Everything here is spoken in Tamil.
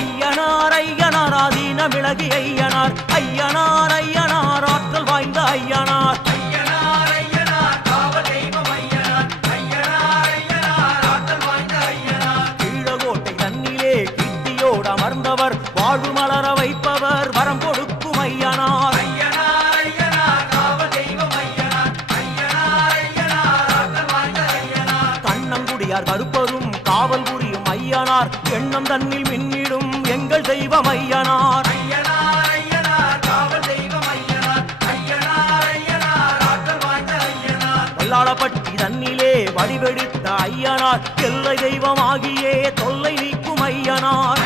ஐயனார் ஐயனார் ஆதீன விலகி ஐயனார் ஐயனார் ஐயனார் ஆற்றல் வாய்ந்த ஐயனார் கீழகோட்டை தன்னிலே கீர்த்தியோடு அமர்ந்தவர் வாழ்வு மலர வைப்பவர் வரம் கொடுக்கும் ஐயனார் கண்ணங்குடியார் கருப்பரும் காவல் புரியும் ஐயனார் எண்ணம் தன்னில் மின்னிடும் எங்கள் தெய்வம் ஐயனார் வெள்ளாளப்பட்டி தன்னிலே வடிவெடுத்த ஐயனார் எல்லை தெய்வமாகியே தொல்லை நீக்கும் ஐயனார்